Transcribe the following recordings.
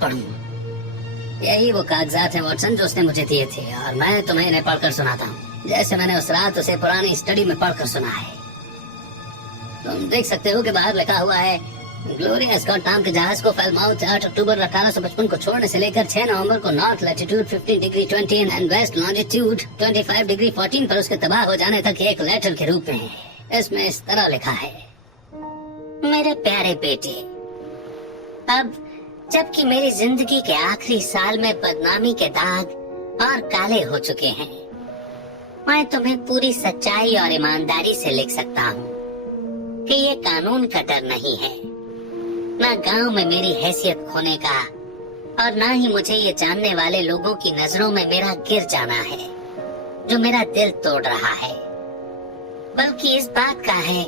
पढ़ूं। यही वो कागजात हैं वॉटसन जो उसने मुझे दिए थे और मैं तुम्हें इन्हें पढ़कर सुनाता हूँ, जैसे मैंने उस रात उसे पुरानी स्टडी में पढ़कर सुना है। तुम देख सकते हो कि बाहर लिखा हुआ है, ग्लोरिया स्कॉट नाम के जहाज को फैलमाउथ 8 अक्टूबर 1855 को छोड़ने से लेकर 6 नवंबर को north latitude 15 degree 20 and west longitude 25 degree 14 पर उसके तबाह हो जाने तक एक लेटर के रूप में है। इसमें इस तरह लिखा है, मेरे प्यारे बेटे, अब जबकि मेरी जिंदगी के आखिरी साल में बदनामी के दाग और काले हो चुके हैं, मैं तुम्हें पूरी सच्चाई और ईमानदारी से लिख सकता हूँ कि ये कानून का डर नहीं है, न गांव में मेरी हैसियत खोने का और न ही मुझे ये जानने वाले लोगों की नजरों में मेरा गिर जाना है जो मेरा दिल तोड़ रहा है, बल्कि इस बात का है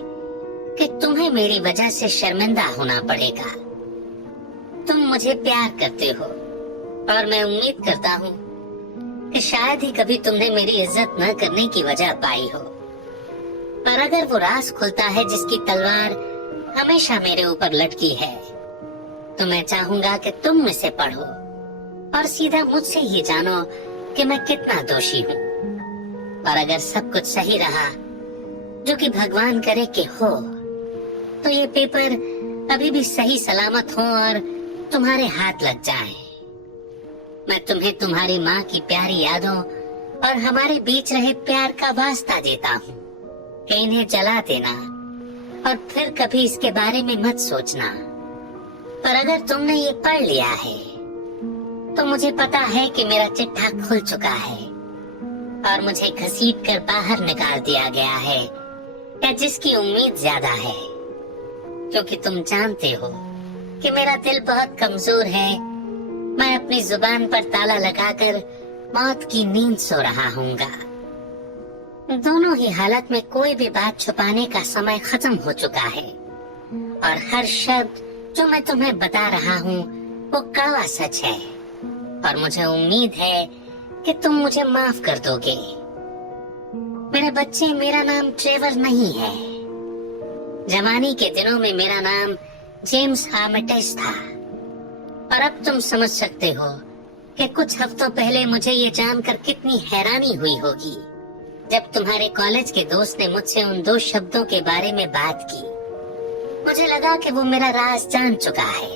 कि तुम्हें मेरी वजह से शर्मिंदा होना पड़ेगा। तुम मुझे प्यार करते हो और मैं उम्मीद करता हूँ कि शायद ही कभी तुमने मेरी इज्जत न करने की वजह पाई हो, पर अगर वो राज खुलता है जिसकी तलवार हमेशा मेरे ऊपर लटकी है, तो मैं चाहूंगा कि तुम इसे पढ़ो और सीधा मुझसे ही जानो कि मैं कितना दोषी हूँ। और अगर सब कुछ सही रहा, जो कि भगवान करे कि हो, तो ये पेपर अभी भी सही सलामत हो और तुम्हारे हाथ लग जाए। मैं तुम्हें तुम्हारी माँ की प्यारी यादों और हमारे बीच रहे प्यार का वास्ता देता हूँ कि इन्हें जला देना और फिर कभी इसके बारे में मत सोचना। पर अगर तुमने ये पढ़ लिया है, तो मुझे पता है कि मेरा चिट्ठा खुल चुका है और मुझे घसीट कर बाहर निकाल दिया गया है, या जिसकी उम्मीद ज्यादा है, क्योंकि तुम जानते हो कि मेरा दिल बहुत कमजोर है। मैं अपनी जुबान पर ताला लगाकर मौत की नींद सो रहा हूँगा। दोनों ही हालत में कोई भी बात छुपाने का समय खत्म हो चुका है और हर शब्द जो मैं तुम्हें बता रहा हूँ वो कड़वा सच है, और मुझे उम्मीद है कि तुम मुझे माफ कर दोगे। मेरे बच्चे, मेरा नाम ट्रेवर नहीं है। जवानी के दिनों में मेरा नाम जेम्स आर्मिटेज था, और अब तुम समझ सकते हो कि कुछ हफ्तों पहले मुझे ये जानकर कितनी हैरानी हुई होगी जब तुम्हारे कॉलेज के दोस्त ने मुझसे उन 2 शब्दों के बारे में बात की। मुझे लगा कि वो मेरा राज जान चुका है।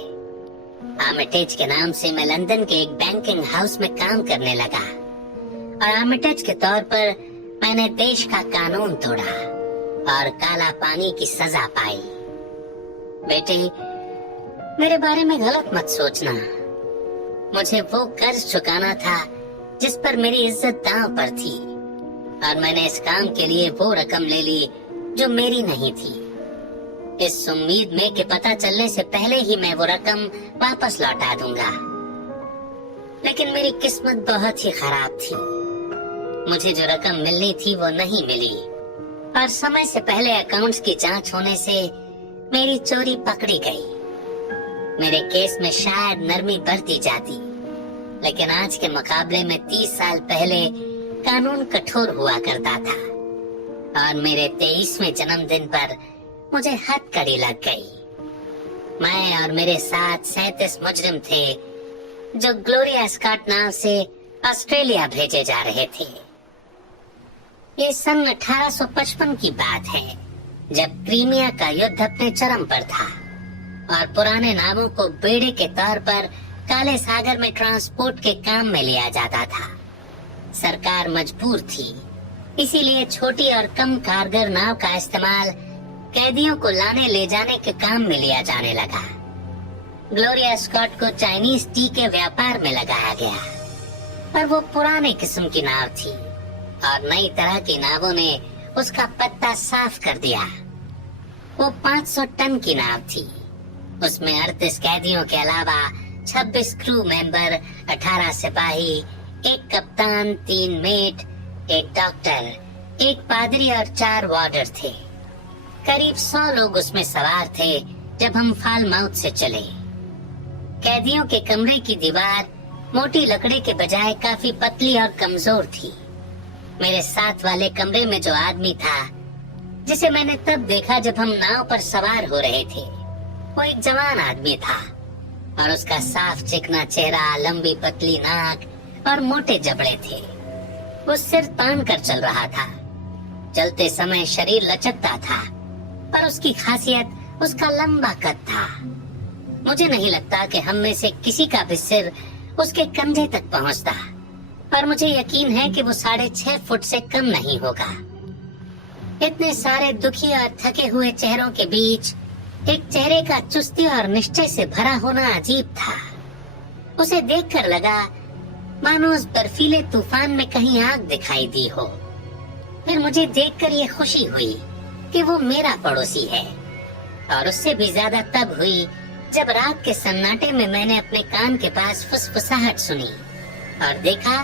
आर्मिटेज के नाम से मैं लंदन के एक बैंकिंग हाउस में काम करने लगा, और आर्मिटेज के तौर पर मैंने देश का कानून तोड़ा और काला पानी की सजा पाई। बेटे, मेरे बारे में गलत मत सोचना। मुझे वो कर्ज चुकाना था जिस पर मेरी इज्जत दांव पर थी, और मैंने इस काम के लिए वो रकम ले ली जो मेरी नहीं थी, इस उम्मीद में कि पता चलने से पहले ही मैं वो रकम वापस लौटा दूंगा। लेकिन मेरी किस्मत बहुत ही खराब थी। मुझे जो रकम मिलनी थी वो नहीं मिली, और समय से पहले अकाउंट्स की जांच होने से मेरी चोरी पकड़ी गई। मेरे केस में शायद नरमी बरती जाती, लेकिन आज के मुकाबले में 30 साल पहले कानून कठोर हुआ करता था, और मेरे 23वें जन्मदिन पर मुझे हथकड़ी लग गई। मैं और मेरे साथ 37 मुजरिम थे जो ग्लोरिया स्कॉट नाम से ऑस्ट्रेलिया भेजे जा रहे थे। ये सन 1855 की बात है, जब क्रीमिया का युद्ध अपने चरम पर था और पुराने नावों को बेड़े के तौर पर काले सागर में ट्रांसपोर्ट के काम में लिया जाता था। सरकार मजबूर थी, इसीलिए छोटी और कम कारगर नाव का इस्तेमाल कैदियों को लाने ले जाने के काम में लिया जाने लगा। ग्लोरिया स्कॉट को चाइनीज टी के व्यापार में लगाया गया, पर वो पुराने किस्म की नाव थी और नई तरह की नावों ने उसका पत्ता साफ कर दिया। वो 500 टन की नाव थी। उसमें 38 कैदियों के अलावा 26 क्रू मेंबर, 18 सिपाही, 1 कप्तान, 3 मेट, 1 डॉक्टर, 1 पादरी और 4 वार्डर थे। करीब 100 लोग उसमें सवार थे जब हम फालमाउथ से चले। कैदियों के कमरे की दीवार मोटी लकड़ी के बजाय काफी पतली और कमजोर थी। मेरे साथ वाले कमरे में जो आदमी था, जिसे मैंने तब देखा जब हम नाव पर सवार हो रहे थे, वो एक जवान आदमी था और उसका साफ चिकना चेहरा, लंबी पतली नाक और मोटे जबड़े थे। वो सिर तान कर चल रहा था। चलते समय शरीर लचकता था और उसकी खासियत उसका लंबा कद था। मुझे नहीं लगता कि हम में से किसी का भी सिर उसके कंधे तक पहुंचता, पर मुझे यकीन है कि वो 6.5 फुट से कम नहीं होगा। इतने सारे दुखी और थके हुए चेहरों के बीच एक चेहरे का चुस्ती और निश्चय से भरा होना अजीब था। उसे देखकर लगा मानो उस बर्फीले तूफान में कहीं आग दिखाई दी हो। फिर मुझे देखकर ये खुशी हुई कि वो मेरा पड़ोसी है, और उससे भी ज्यादा तब हुई जब रात के सन्नाटे में मैंने अपने कान के पास फुसफुसाहट सुनी और देखा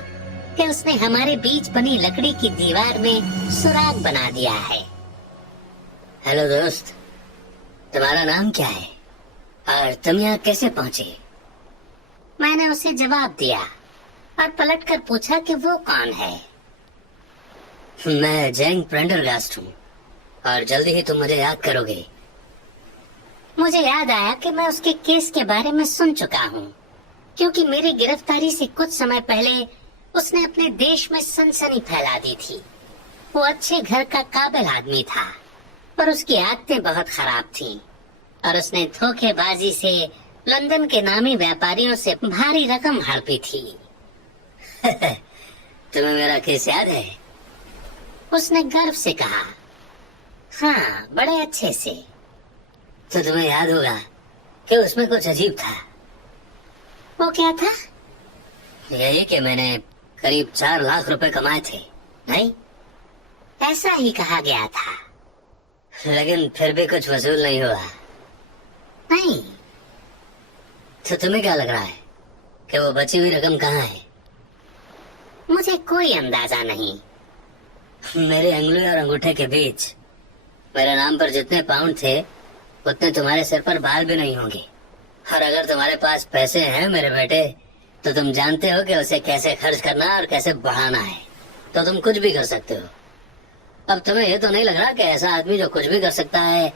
कि उसने हमारे बीच बनी लकड़ी की दीवार में सुराग बना दिया है। हेलो दोस्त, तुम्हारा नाम क्या है और तुम यहाँ कैसे पहुँचे? मैंने उसे जवाब दिया और पलटकर पूछा कि वो कौन है। मैं जेंग प्रेंडरगास्ट हूँ और जल्दी ही तुम मुझे याद करोगे। मुझे याद आया कि मैं उसके केस के बारे में सुन चुका हूँ, क्योंकि मेरी गिरफ्तारी से कुछ समय पहले उसने अपने देश में सनसनी फैला दी थी। वो अच्छे घर का काबिल आदमी था, पर उसकी आदतें बहुत खराब थीं और उसने धोखेबाजी से लंदन के नामी व्यापारियों से भारी रकम हड़पी थी। तुम्हें मेरा केस याद है? उसने गर्व से कहा। हाँ, बड़े अच्छे से। तो तुम्हें याद होगा कि उसमें कुछ अजीब था। वो क्या था? यही कि मैंने करीब 4 लाख रुपए कमाए थे। नहीं, ऐसा ही कहा गया था, लेकिन फिर भी कुछ वसूल नहीं हुआ। नहीं। तो तुम्हें क्या लग रहा है कि वो बची हुई रकम कहाँ है? मुझे कोई अंदाजा नहीं। मेरे अंगुली और अंगूठे के बीच मेरे नाम पर जितने पाउंड थे उतने तुम्हारे सिर पर बाल भी नहीं होंगे। और अगर तुम्हारे पास पैसे हैं मेरे बेटे, तो तुम जानते हो कि उसे कैसे खर्च करना और कैसे बढ़ाना है, तो तुम कुछ भी कर सकते हो। अब तुम्हें ये तो नहीं लग रहा कि ऐसा आदमी जो कुछ भी कर सकता है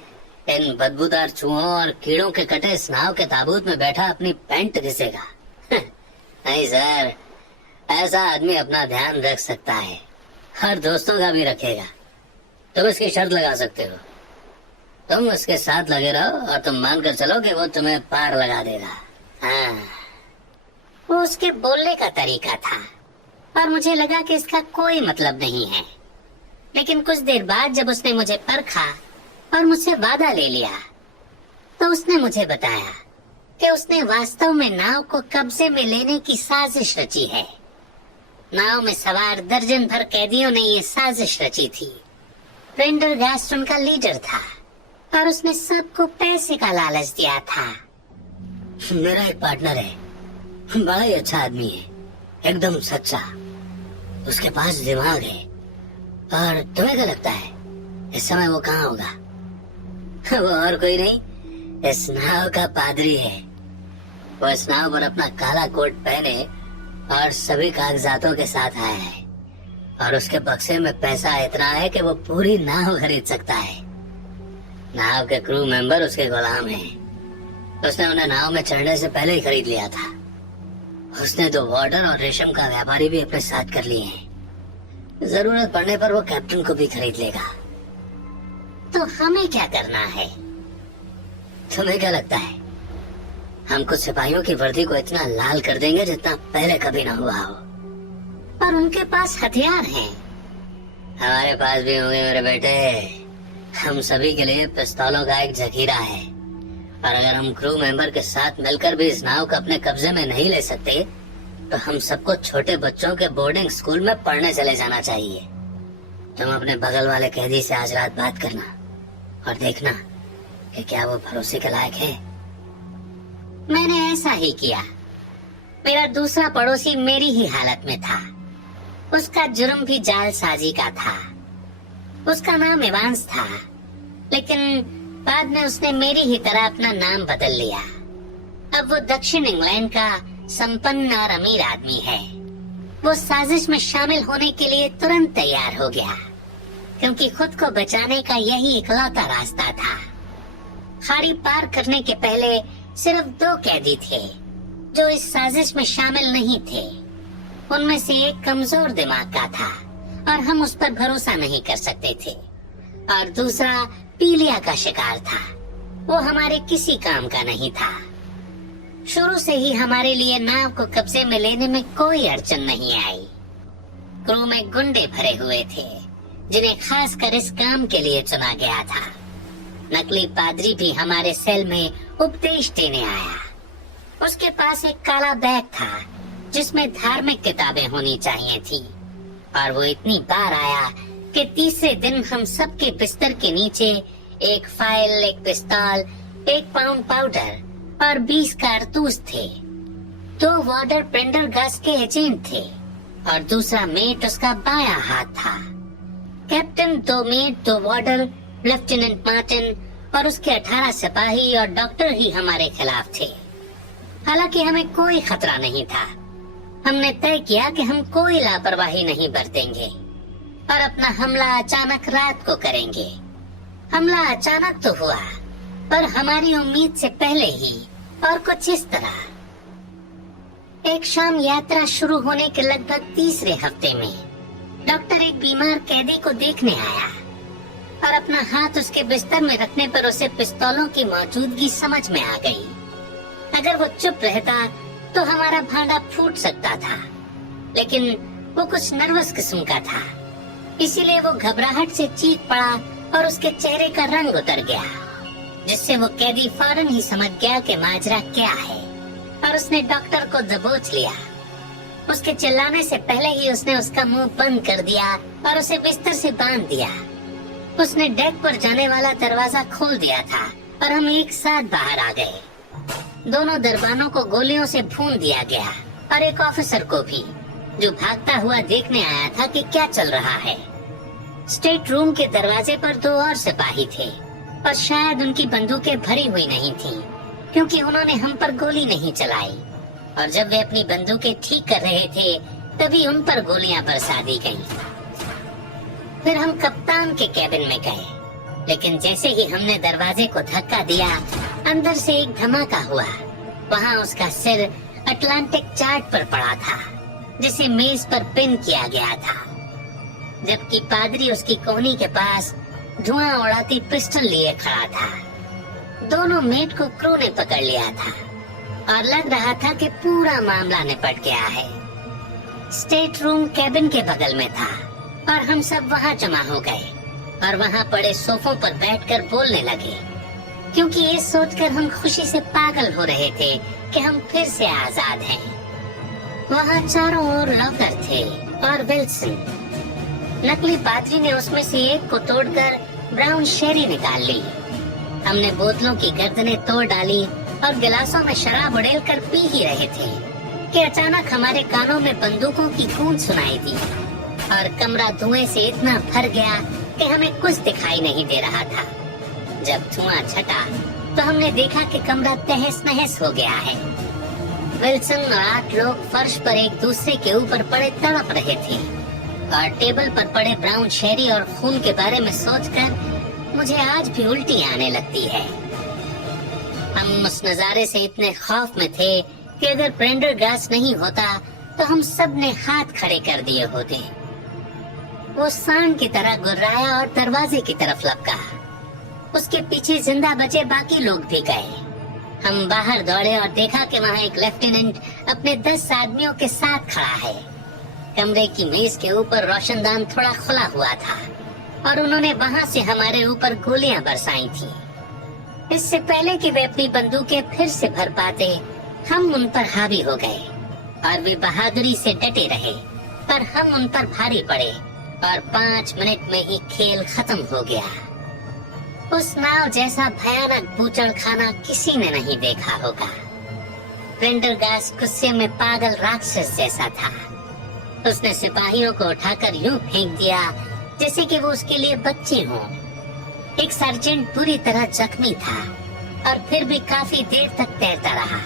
इन बदबूदार चूहों और कीड़ों के कटे स्नाव के ताबूत में बैठा अपनी पैंट घिसेगा? नहीं सर, ऐसा आदमी अपना ध्यान रख सकता है, हर दोस्तों का भी रखेगा। तुम इसकी शर्त लगा सकते हो, तुम उसके साथ लगे रहो और तुम मानकर चलो कि वो तुम्हें पार लगा देगा। हाँ, वो उसके बोलने का तरीका था और मुझे लगा कि इसका कोई मतलब नहीं है। लेकिन कुछ देर बाद जब उसने मुझे परखा और मुझसे वादा ले लिया, तो उसने मुझे बताया कि उसने वास्तव में नाव को कब्जे में लेने की साजिश रची है। नाव में सवार दर्जन भर कैदियों ने ये साजिश रची थी। प्रेंडरगास्ट उनका लीडर था और उसने सबको पैसे का लालच दिया था। मेरा एक पार्टनर है, बड़ा ही अच्छा आदमी है, एकदम सच्चा। उसके पास दिमाग है। और तुम्हें क्या लगता है इस समय वो कहाँ होगा? वो और कोई नहीं, इस नाव का पादरी है। वो इस नाव पर अपना काला कोट पहने और सभी कागजातों के साथ आया है, और उसके बक्से में पैसा इतना है कि वो पूरी नाव खरीद सकता है। नाव के क्रू मेंबर उसके गुलाम हैं। उसने उन्हें नाव में चढ़ने से पहले ही खरीद लिया था। उसने 2 वार्डर और रेशम का व्यापारी भी अपने साथ कर लिए हैं। जरूरत पड़ने पर वो कैप्टन को भी खरीद लेगा। तो हमें क्या करना है? तुम्हें क्या लगता है हम कुछ सिपाहियों की वर्दी को इतना लाल कर देंगे जितना पहले कभी ना हुआ हो? और उनके पास हथियार हैं। हमारे पास भी होंगे मेरे बेटे। हम सभी के लिए पिस्तौलों का एक जखीरा है, और अगर हम क्रू मेंबर के साथ मिलकर भी इस नाव को अपने कब्जे में नहीं ले सकते, तो हम सबको छोटे बच्चों के बोर्डिंग स्कूल में पढ़ने चले जाना चाहिए। तुम अपने बगल वाले कैदी से आज रात बात करना और देखना कि क्या वो भरोसे के लायक है। मैंने ऐसा ही किया। मेरा दूसरा पड़ोसी मेरी ही हालत में था। उसका जुर्म भी जालसाजी का था। उसका नाम इवांस था, लेकिन बाद में उसने मेरी ही तरह अपना नाम बदल लिया। अब वो दक्षिण इंग्लैंड का संपन्न और अमीर आदमी है। वो साजिश में शामिल होने के लिए तुरंत तैयार हो गया, क्योंकि खुद को बचाने का यही इकलौता रास्ता था। खाड़ी पार करने के पहले सिर्फ 2 कैदी थे जो इस साजिश में शामिल नहीं थे। उनमें से एक कमजोर दिमाग का था और हम उस पर भरोसा नहीं कर सकते थे, और दूसरा पीलिया का शिकार था। वो हमारे किसी काम का नहीं था। शुरू से ही हमारे लिए नाव को कब्जे में लेने में कोई अड़चन नहीं आई। क्रू में गुंडे भरे हुए थे जिन्हें खासकर इस काम के लिए चुना गया था। नकली पादरी भी हमारे सेल में उपदेश देने आया। उसके पास एक काला बैग था जिसमें धार्मिक किताबें होनी चाहिए थी, और वो इतनी बार आया कि तीसरे दिन हम सबके बिस्तर के नीचे एक फाइल, एक पिस्तौल, 1 पाउंड पाउडर और 20 कारतूस थे। 2 वार्डर प्रेंडरगास्ट के एजेंट थे और दूसरा मेट उसका बायां हाथ था। कैप्टन, 2 मेट, 2 वार्डर, लेफ्टिनेंट मार्टिन और उसके 18 सिपाही और डॉक्टर ही हमारे खिलाफ थे। हालांकि हमें कोई खतरा नहीं था। हमने तय किया कि हम कोई लापरवाही नहीं बरतेंगे और अपना हमला अचानक रात को करेंगे। हमला अचानक तो हुआ, पर हमारी उम्मीद से पहले ही, और कुछ इस तरह। एक शाम यात्रा शुरू होने के लगभग तीसरे हफ्ते में डॉक्टर एक बीमार कैदी को देखने आया और अपना हाथ उसके बिस्तर में रखने पर उसे पिस्तौलों की मौजूदगी समझ में आ गई। अगर वो चुप रहता तो हमारा भांडा फूट सकता था, लेकिन वो कुछ नर्वस किस्म का था, इसीलिए वो घबराहट से चीख पड़ा और उसके चेहरे का रंग उतर गया, जिससे वो कैदी फौरन ही समझ गया कि माजरा क्या है, और उसने डॉक्टर को दबोच लिया। उसके चिल्लाने से पहले ही उसने उसका मुंह बंद कर दिया और उसे बिस्तर से बांध दिया। उसने डेक पर जाने वाला दरवाजा खोल दिया था और हम एक साथ बाहर आ गए। दोनों दरबानों को गोलियों से भून दिया गया और एक ऑफिसर को भी, जो भागता हुआ देखने आया था कि क्या चल रहा है। स्टेट रूम के दरवाजे पर 2 और सिपाही थे और शायद उनकी बंदूकें भरी हुई नहीं थीं, क्योंकि उन्होंने हम पर गोली नहीं चलाई, और जब वे अपनी बंदूकें ठीक कर रहे थे तभी उन पर गोलियां बरसा दी गईं। फिर हम कप्तान के कैबिन में गए, लेकिन जैसे ही हमने दरवाजे को धक्का दिया, अंदर से एक धमाका हुआ। वहाँ उसका सिर अटलांटिक चार्ट पर पड़ा था, जिसे मेज पर पिन किया गया था, जबकि पादरी उसकी कोहनी के पास धुआं उड़ाती पिस्टल लिए खड़ा था। दोनों मेट को क्रू ने पकड़ लिया था और लग रहा था कि पूरा मामला निपट गया है। स्टेट रूम कैबिन के बगल में था और हम सब वहाँ जमा हो गए और वहाँ पड़े सोफों पर बैठकर बोलने लगे, क्योंकि ये सोचकर हम खुशी से पागल हो रहे थे कि हम फिर से आजाद हैं। वहाँ चारों ओर लॉकर थे और विल्सन। नकली पादरी ने उसमें से एक को तोड़कर ब्राउन शेरी निकाल ली। हमने बोतलों की गर्दनें तोड़ डाली और गिलासों में शराब उड़ेल कर पी ही रहे थे कि अचानक हमारे कानों में बंदूकों की गूंज सुनाई दी और कमरा धुएं से इतना भर गया कि हमें कुछ दिखाई नहीं दे रहा था। जब धुआं छटा तो हमने देखा कि कमरा तहस नहस हो गया है। विल्सन और 8 लोग फर्श पर एक दूसरे के ऊपर पड़े तड़प रहे थे और टेबल पर पड़े ब्राउन शेरी और खून के बारे में सोचकर मुझे आज भी उल्टी आने लगती है। हम उस नजारे से इतने खौफ में थे कि अगर प्रेंडरगास्ट नहीं होता तो हम सब ने हाथ खड़े कर दिए होते। वो सांड की तरह गुर्राया और दरवाजे की तरफ लपका। उसके पीछे जिंदा बचे बाकी लोग भी गए। हम बाहर दौड़े और देखा कि वहाँ एक लेफ्टिनेंट अपने 10 आदमियों के साथ खड़ा है। कमरे की मेज के ऊपर रोशनदान थोड़ा खुला हुआ था और उन्होंने वहाँ से हमारे ऊपर गोलियां बरसाई थी। इससे पहले कि वे अपनी बंदूकें फिर से भर पाते, हम उन पर हावी हो गए और वे बहादुरी से डटे रहे, पर हम उन पर भारी पड़े और 5 मिनट में ही खेल खत्म हो गया। उस नाव जैसा भयानक बूचड़खाना किसी ने नहीं देखा होगा। प्रेंडरगास्ट गुस्से में पागल राक्षस जैसा था। उसने सिपाहियों को उठाकर यूं फेंक दिया जैसे कि वो उसके लिए बच्चे हों। एक सर्जेंट बुरी तरह जख्मी था और फिर भी काफी देर तक तैरता रहा।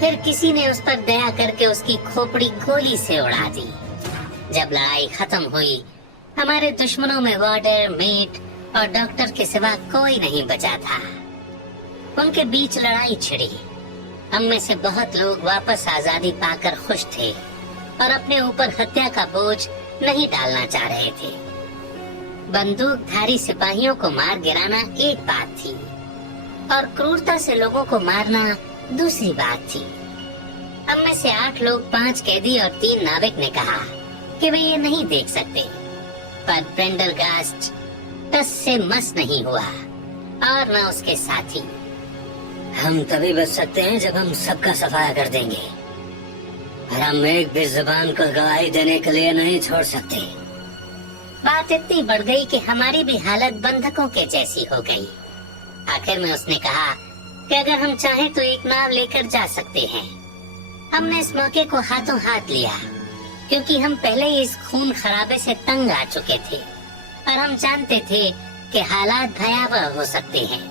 फिर किसी ने उस पर दया करके उसकी खोपड़ी गोली से उड़ा दी। जब लड़ाई खत्म हुई, हमारे दुश्मनों में वार्डर, मेट और डॉक्टर के सिवा कोई नहीं बचा था। उनके बीच लड़ाई छिड़ी। हम में से बहुत लोग वापस आजादी पाकर खुश थे और अपने ऊपर हत्या का बोझ नहीं डालना चाह रहे थे। बंदूकधारी सिपाहियों को मार गिराना एक बात थी और क्रूरता से लोगों को मारना दूसरी बात थी। हम में से 8 लोग, 5 कैदी और 3 नाविक ने कहा कि वे ये नहीं देख सकते, पर प्रेंडरगास्ट टस से मस नहीं हुआ और न उसके साथी। हम तभी बच सकते हैं जब हम सबका सफाया कर देंगे और हम एक भी जुबान को गवाही देने के लिए नहीं छोड़ सकते। बात इतनी बढ़ गई कि हमारी भी हालत बंधकों के जैसी हो गई। आखिर में उसने कहा कि अगर हम चाहें तो एक नाव लेकर जा सकते हैं। हमने इस मौके को हाथों हाथ लिया क्योंकि हम पहले ही इस खून खराबे से तंग आ चुके थे और हम जानते थे कि हालात भयावह हो सकते हैं।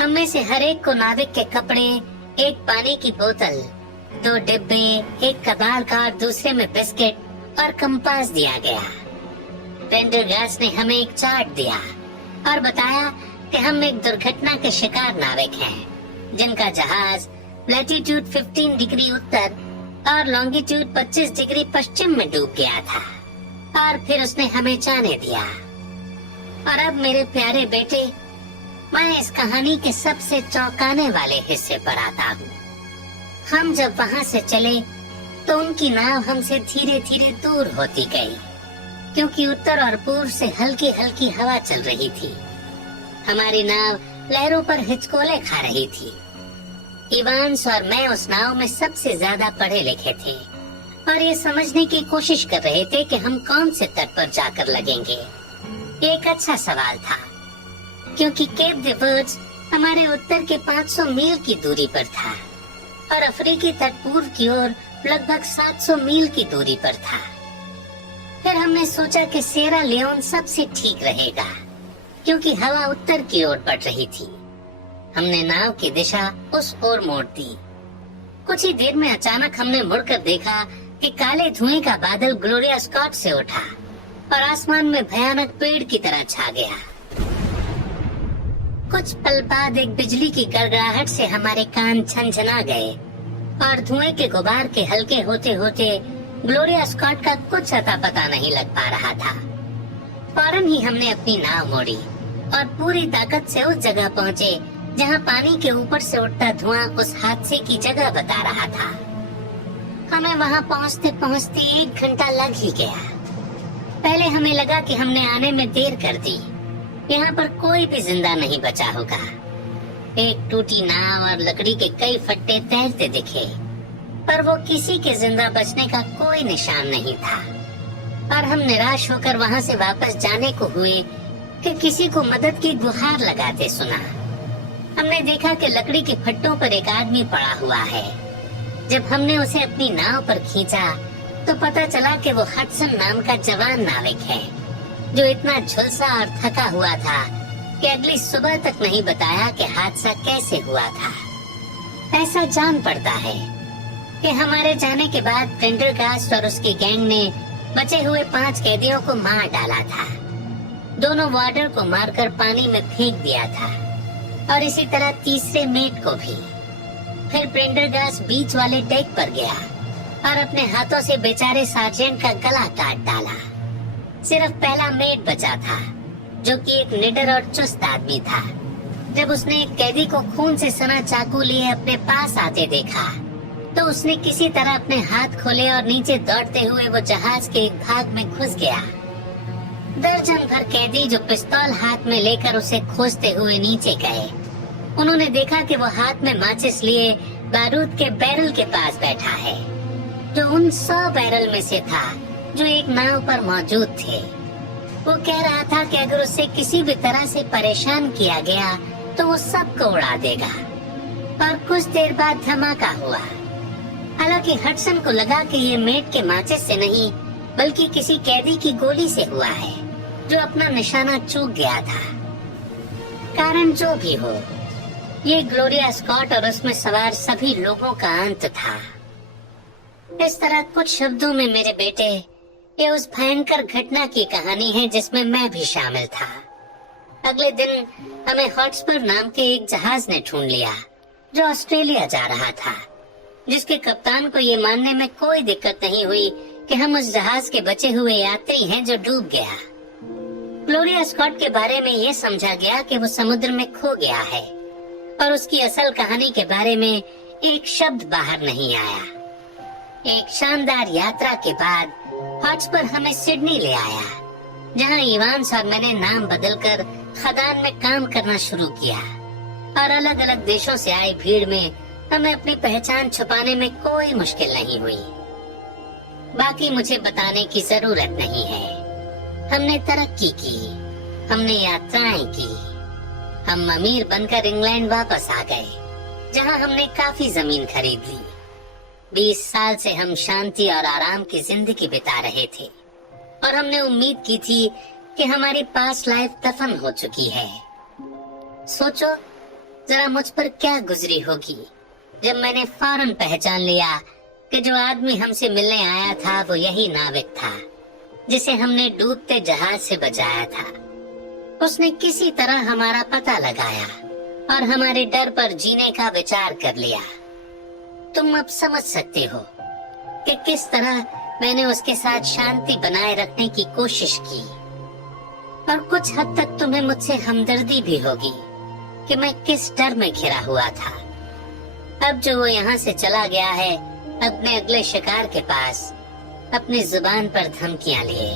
हम में से हर एक को नाविक के कपड़े, एक पानी की बोतल, 2 डिब्बे, एक कबाड़ का और दूसरे में बिस्किट और कंपास दिया गया। प्रेंडरगास्ट ने हमें एक चार्ट दिया और बताया कि हम एक दुर्घटना के शिकार नाविक हैं, जिनका जहाज लैटिट्यूड 15 डिग्री उत्तर और लॉन्गिट्यूड 25 डिग्री पश्चिम में डूब गया था। और फिर उसने हमें जाने दिया। और अब मेरे प्यारे बेटे, मैं इस कहानी के सबसे चौंकाने वाले हिस्से पर आता हूँ। हम जब वहाँ से चले तो उनकी नाव हमसे धीरे धीरे दूर होती गई क्योंकि उत्तर और पूर्व से हल्की हल्की हवा चल रही थी। हमारी नाव लहरों पर हिचकोले खा रही थी। इवांस और मैं उस नाव में सबसे ज्यादा पढ़े लिखे थे और ये समझने की कोशिश कर रहे थे कि हम कौन से तट पर जाकर लगेंगे। ये एक अच्छा सवाल था क्योंकि केप दे वर्ड्स हमारे उत्तर के 500 मील की दूरी पर था और अफ्रीकी तट पूर्व की ओर लगभग 700 मील की दूरी पर था। फिर हमने सोचा कि सिएरा लियोन सबसे ठीक रहेगा क्योंकि हवा उत्तर की ओर बढ़ रही थी। हमने नाव की दिशा उस ओर मोड़ दी। कुछ ही देर में अचानक हमने मुड़कर देखा कि काले धुएं का बादल ग्लोरिया स्कॉट से उठा और आसमान में भयानक पेड़ की तरह छा गया। कुछ पल बाद एक बिजली की गड़गड़ाहट से हमारे कान झनझना गए और धुएं के गुबार के हल्के होते होते ग्लोरिया स्कॉट का कुछ अता पता नहीं लग पा रहा था। फौरन ही हमने अपनी नाव मोड़ी और पूरी ताकत से उस जगह पहुँचे जहाँ पानी के ऊपर से उठता धुआं उस हादसे की जगह बता रहा था। हमें वहाँ पहुँचते पहुँचते 1 घंटा लग ही गया। पहले हमें लगा कि हमने आने में देर कर दी। यहाँ पर कोई भी जिंदा नहीं बचा होगा। एक टूटी नाव और लकड़ी के कई फट्टे तैरते दिखे, पर वो किसी के जिंदा बचने का कोई निशान नहीं था। और हम निराश होकर वहाँ से वापस जाने को हुए कि किसी को मदद की गुहार लगाते सुना। हमने देखा कि लकड़ी के फट्टों पर एक आदमी पड़ा हुआ है। जब हमने उसे अपनी नाव पर खींचा तो पता चला कि वो हडसन नाम का जवान नाविक है जो इतना झुलसा और थका हुआ था कि अगली सुबह तक नहीं बताया कि हादसा कैसे हुआ था। ऐसा जान पड़ता है कि हमारे जाने के बाद प्रेंडरगास्ट और उसकी गैंग ने बचे हुए 5 कैदियों को मार डाला था। दोनों वार्डर को मारकर पानी में फेंक दिया था और इसी तरह तीसरे मेट को भी। फिर प्रेंडरगास्ट बीच वाले डेक पर गया और अपने हाथों से बेचारे सार्जेंट का गला काट डाला। सिर्फ पहला मेट बचा था जो कि एक निडर और चुस्त आदमी था। जब उसने एक कैदी को खून से सना चाकू लिए अपने पास आते देखा तो उसने किसी तरह अपने हाथ खोले और नीचे दौड़ते हुए वो जहाज के एक भाग में घुस गया। दर्जन भर कैदी जो पिस्तौल हाथ में लेकर उसे खोजते हुए नीचे गए। उन्होंने देखा कि वो हाथ में माचिस लिए बारूद के बैरल के पास बैठा है जो उन 100 बैरल में से था जो एक नाव पर मौजूद थे। वो कह रहा था कि अगर उसे किसी भी तरह से परेशान किया गया तो वो सबको उड़ा देगा। और कुछ देर बाद धमाका हुआ। हालांकि हडसन को लगा कि ये मेट के माचिस से नहीं बल्कि किसी कैदी की गोली से हुआ है जो अपना निशाना चूक गया था। कारण जो भी हो, ये ग्लोरिया स्कॉट और उसमें सवार सभी लोगों का अंत था। इस तरह कुछ शब्दों में मेरे बेटे, ये उस भयंकर घटना की कहानी है जिसमें मैं भी शामिल था। अगले दिन हमें हॉटस्पर नाम के एक जहाज ने ढूंढ लिया जो ऑस्ट्रेलिया जा रहा था, जिसके कप्तान को ये मानने में कोई दिक्कत नहीं हुई कि हम उस जहाज के बचे हुए यात्री हैं जो डूब गया। ग्लोरिया स्कॉट के बारे में ये समझा गया कि वो समुद्र में खो गया है और उसकी असल कहानी के बारे में एक शब्द बाहर नहीं आया। एक शानदार यात्रा के बाद हॉटस्पर हमें सिडनी ले आया, जहां इवांस और मैंने नाम बदलकर खदान में काम करना शुरू किया और अलग अलग देशों से आई भीड़ में हमें अपनी पहचान छुपाने में कोई मुश्किल नहीं हुई। बाकी मुझे बताने की जरूरत नहीं है। हमने तरक्की की, हमने यात्राएं की, हम अमीर बनकर इंग्लैंड वापस आ गए, जहां हमने काफी जमीन खरीद ली। 20 साल से हम शांति और आराम की जिंदगी बिता रहे थे और हमने उम्मीद की थी कि हमारी पास्ट लाइफ दफन हो चुकी है। सोचो जरा मुझ पर क्या गुजरी होगी जब मैंने फौरन पहचान लिया कि जो आदमी हमसे मिलने आया था वो यही नाविक था जिसे हमने डूबते जहाज से बचाया था। उसने किसी तरह हमारा पता लगाया और हमारे डर पर जीने का विचार कर लिया। तुम अब समझ सकते हो कि किस तरह मैंने उसके साथ शांति बनाए रखने की कोशिश की, और कुछ हद तक तुम्हें मुझसे हमदर्दी भी होगी कि मैं किस डर में घिरा हुआ था। अब जो वो यहाँ से चला गया है अपने अगले शिकार के पास, अपनी जुबान पर धमकियां लिए।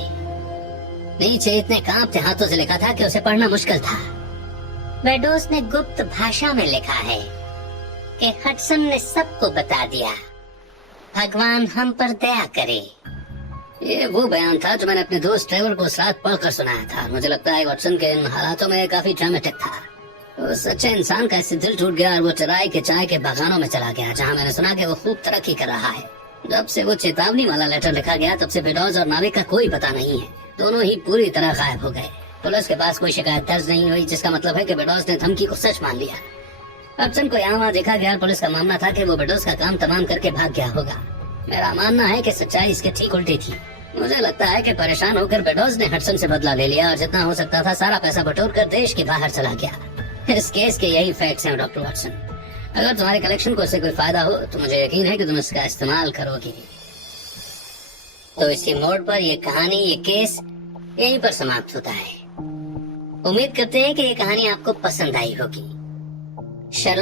नीचे इतने कांपते हाथों से लिखा था कि उसे पढ़ना मुश्किल था। बेडोस ने गुप्त भाषा में लिखा है कि हडसन ने सबको बता दिया, भगवान हम पर दया करे। ये वो बयान था जो मैंने अपने दोस्त ट्रेवर को उस रात पढ़कर सुनाया था। मुझे लगता है वाटसन के इन हालातों में काफी ड्रामेटिक था। उस सच्चे इंसान का इससे दिल टूट गया और वो चराई के चाय के बागानों में चला गया, जहाँ मैंने सुना कि वो खूब तरक्की कर रहा है। जब से वो चेतावनी वाला लेटर लिखा गया तब से बेडोस और नाविक का कोई पता नहीं है। दोनों ही पूरी तरह गायब हो गए। पुलिस के पास कोई शिकायत दर्ज नहीं हुई, जिसका मतलब है कि बेडोस ने धमकी को सच मान लिया। हडसन को यहाँ वहाँ देखा गया। पुलिस का मानना था कि वो बेडोस का काम तमाम करके भाग गया होगा। मेरा मानना है कि सच्चाई इसके ठीक उल्टी थी। मुझे लगता है कि परेशान होकर बेडोस ने हडसन से बदला ले लिया और जितना हो सकता था सारा पैसा बटोर कर देश के बाहर चला गया। इस केस के यही फैक्ट्स हैं डॉक्टर वाटसन। अगर तुम्हारे कलेक्शन को इससे कोई फायदा हो तो मुझे यकीन है कि तुम इसका इस्तेमाल करोगी। तो इसी मोड़ पर ये कहानी, ये केस यहीं पर समाप्त होता है। उम्मीद करते हैं कि ये कहानी आपको पसंद आई होगी। शर्लॉक